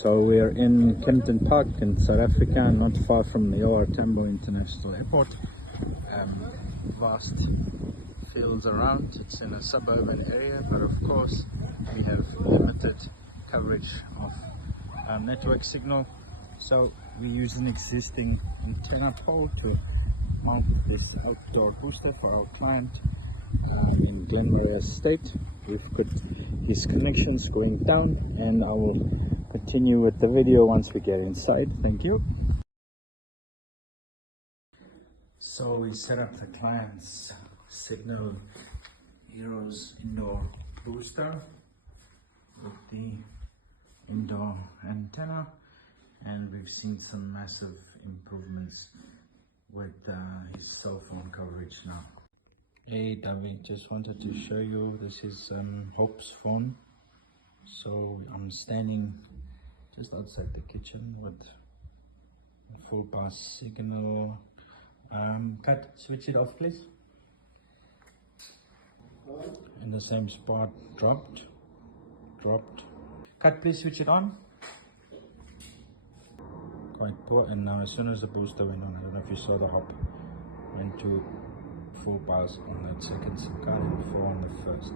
So we're in Kempton Park in South Africa, not far from the OR Tambo International Airport. Vast fields around. It's in a suburban area, but of course we have limited coverage of network signal. So we use an existing antenna pole to mount this outdoor booster for our client in Glenmaria State. We've got his connections going down, and I will continue with the video once we get inside. Thank you. So we set up the client's Signal Heroes indoor booster with the indoor antenna, and we've seen some massive improvements with his cell phone coverage now. Hey David, just wanted to show you, this is Hope's phone. So I'm standing just outside the kitchen with a full pass signal. Cut, switch it off please. In the same spot, dropped. Cut, please switch it on. Quite poor, and now as soon as the booster went on, I don't know if you saw the hop, went to full pass on that second SIM card and 4 on the first.